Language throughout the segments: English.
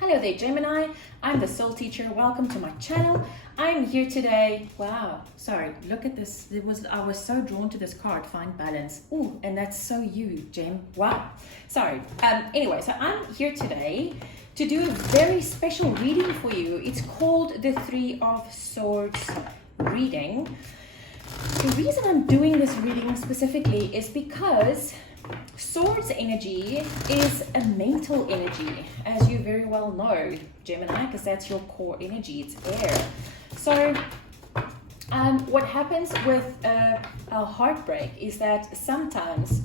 Hello there, Gemini. I'm the soul teacher. Welcome to my channel. I'm here today. Wow, sorry, look at this. I was so drawn to this card, Find Balance. Ooh, and that's so you, Gem. Wow. Sorry. Anyway, so I'm here today to do a very special reading for you. It's called the Three of Swords reading. The reason I'm doing this reading specifically is because Swords energy is a mental energy, as you very well know, Gemini, because that's your core energy, it's air. So what happens with a heartbreak is that sometimes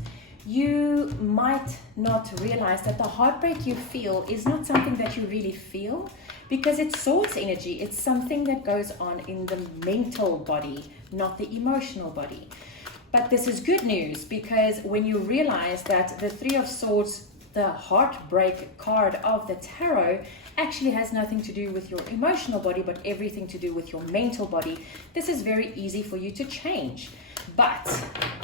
you might not realize that the heartbreak you feel is not something that you really feel, because it's Swords energy. It's something that goes on in the mental body, not the emotional body. But this is good news, because when you realize that the Three of Swords, the heartbreak card of the tarot, actually has nothing to do with your emotional body, but everything to do with your mental body, this is very easy for you to change. But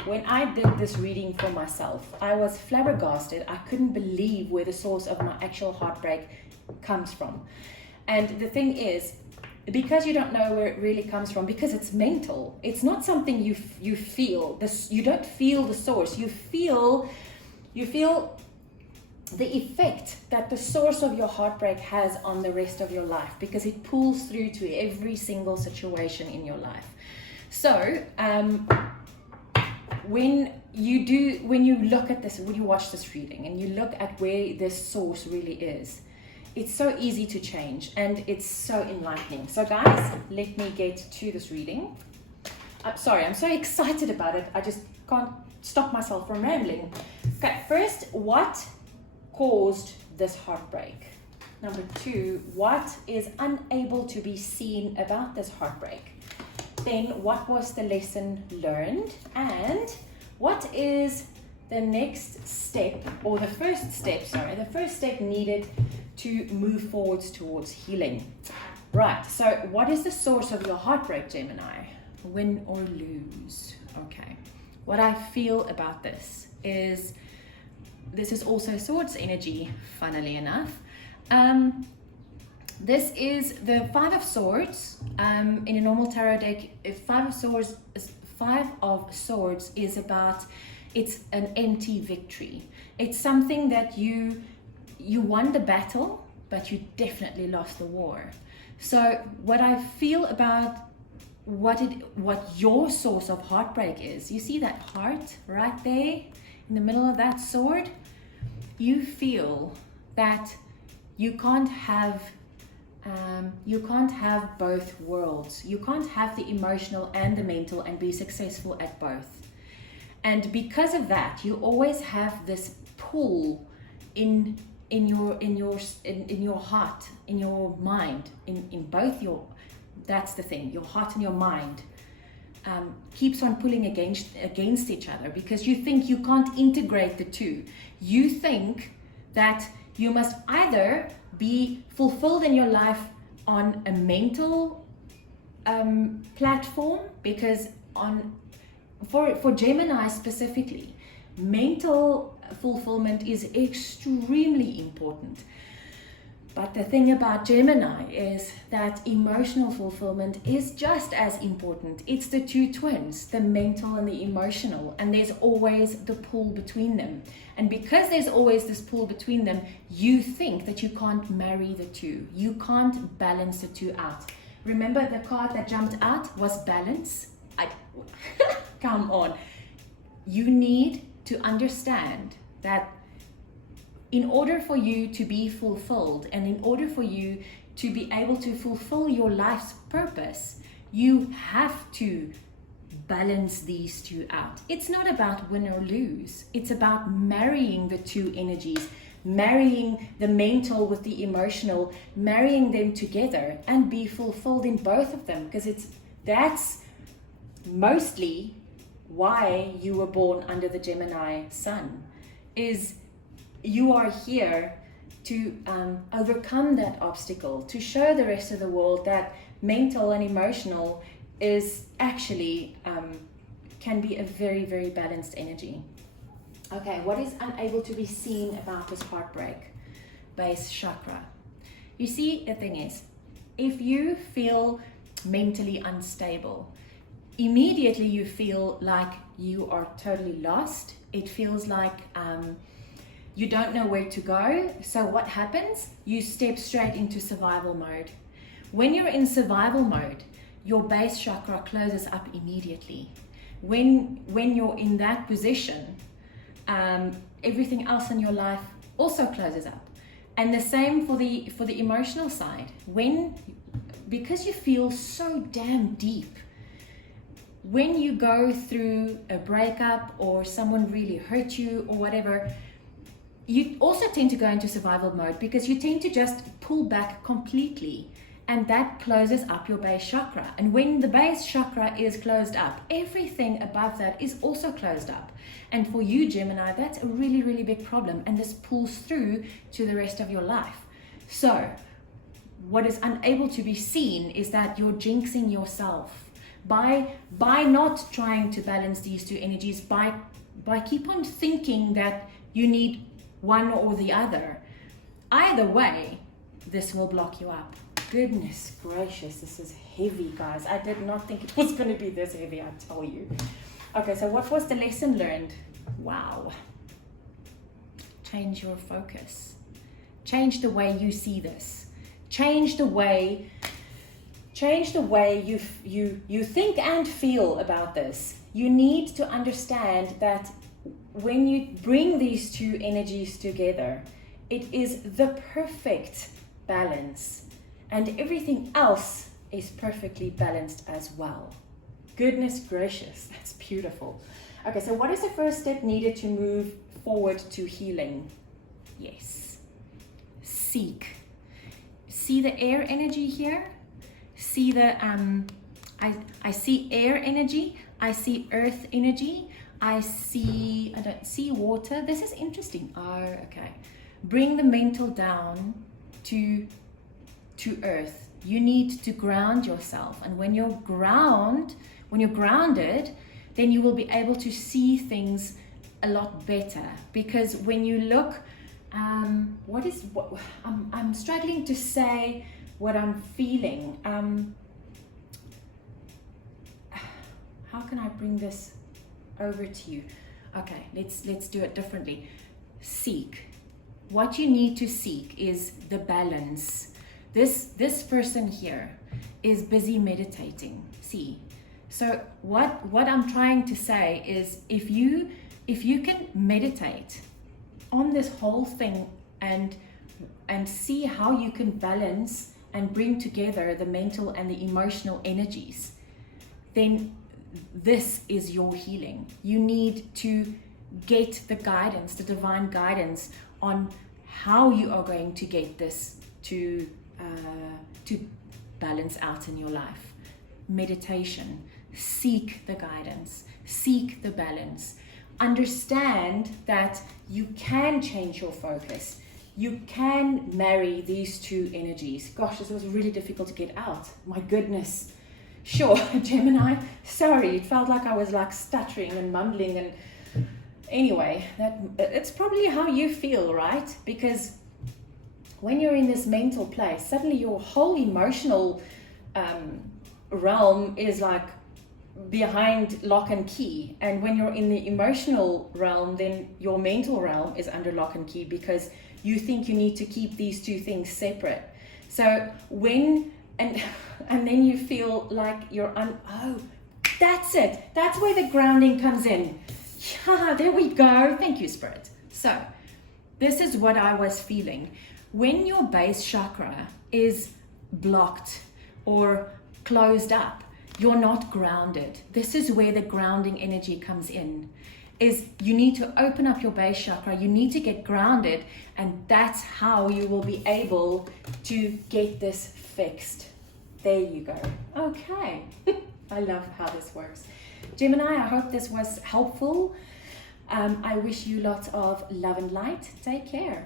when I did this reading for myself, I was flabbergasted. I couldn't believe where the source of my actual heartbreak comes from. And the thing is, because you don't know where it really comes from, because it's mental, it's not something you feel. You don't feel the source. You feel the effect that the source of your heartbreak has on the rest of your life, because it pulls through to every single situation in your life. So when you look at this, when you watch this reading and you look at where this source really is, it's so easy to change, and it's so enlightening. So guys, let me get to this reading. I'm sorry, I'm so excited about it. I just can't stop myself from rambling. Okay, first, what caused this heartbreak? Number two, what is unable to be seen about this heartbreak? Then what was the lesson learned? And what is the next step, or the first step needed to move forwards towards healing? Right, so what is the source of your heartbreak, Gemini? Win or lose? Okay, what I feel about this is also Swords energy, funnily enough. This is the Five of Swords. In a normal tarot deck, Five of Swords is about, it's an empty victory. It's something that you won the battle, but you definitely lost the war. So what I feel about what your source of heartbreak is, you see that heart right there in the middle of that sword? You feel that you can't have both worlds. You can't have the emotional and the mental and be successful at both. And because of that, you always have this pull in your heart, in your mind, in both your, that's the thing, your heart and your mind keeps on pulling against each other, because you think you can't integrate the two. You think that you must either be fulfilled in your life on a mental platform, because for Gemini specifically, mental fulfillment is extremely important. But the thing about Gemini is that emotional fulfillment is just as important. It's the two twins, the mental and the emotional, and there's always the pull between them. And because there's always this pull between them, you think that you can't marry the two. You can't balance the two out. Remember, the card that jumped out was balance. Come on. You need to understand that in order for you to be fulfilled, and in order for you to be able to fulfill your life's purpose, you have to balance these two out. It's not about win or lose. It's about marrying the two energies, marrying the mental with the emotional, marrying them together and be fulfilled in both of them, because that's mostly why you were born under the Gemini sun. Is you are here to overcome that obstacle, to show the rest of the world that mental and emotional is actually can be a very, very balanced energy. Okay, what is unable to be seen about this heartbreak? Base chakra. You see, the thing is, if you feel mentally unstable, immediately you feel like you are totally lost. It feels like you don't know where to go. So what happens? You step straight into survival mode. When you're in survival mode, your base chakra closes up immediately. When you're in that position, everything else in your life also closes up. And the same for the emotional side. Because you feel so damn deep, when you go through a breakup or someone really hurt you or whatever, you also tend to go into survival mode because you tend to just pull back completely, and that closes up your base chakra. And when the base chakra is closed up, everything above that is also closed up. And for you, Gemini, that's a really, really big problem, and this pulls through to the rest of your life. So what is unable to be seen is that you're jinxing yourself by not trying to balance these two energies, by keep on thinking that you need one or the other. Either way, this will block you up. Goodness gracious, this is heavy, guys. I did not think it was going to be this heavy, I tell you. Okay, so what was the lesson learned? Wow. Change your focus. Change the way you see this. Change the way you think and feel about this. You need to understand that when you bring these two energies together, it is the perfect balance, and everything else is perfectly balanced as well. Goodness gracious, that's beautiful. Okay, so what is the first step needed to move forward to healing? Yes, seek. See the air energy here? See the I see air energy, I see earth energy, I don't see water. This is interesting. Oh, okay. Bring the mental down to earth. You need to ground yourself, and when you're grounded, then you will be able to see things a lot better. Because when you look, I'm struggling to say what I'm feeling. How can I bring this over to you? Okay, let's do it differently. Seek. What you need to seek is the balance. This person here is busy meditating. See, so what I'm trying to say is, if you can meditate on this whole thing and see how you can balance and bring together the mental and the emotional energies, then this is your healing. You need to get the guidance, the divine guidance on how you are going to get this to balance out in your life. Meditation, seek the guidance, seek the balance. Understand that you can change your focus. You can marry these two energies. Gosh, this was really difficult to get out. My goodness. Sure, Gemini, sorry, it felt like I was like stuttering and mumbling, and anyway, it's probably how you feel, right? Because when you're in this mental place, suddenly your whole emotional realm is like behind lock and key. And when you're in the emotional realm, then your mental realm is under lock and key, because you think you need to keep these two things separate. So and then you feel like you're that's it. That's where the grounding comes in. Yeah, there we go. Thank you, Spirit. So this is what I was feeling. When your base chakra is blocked or closed up, you're not grounded. This is where the grounding energy comes in. Is you need to open up your base chakra, you need to get grounded, and that's how you will be able to get this fixed. There you go. Okay. I love how this works. Gemini, I hope this was helpful. I wish you lots of love and light. Take care.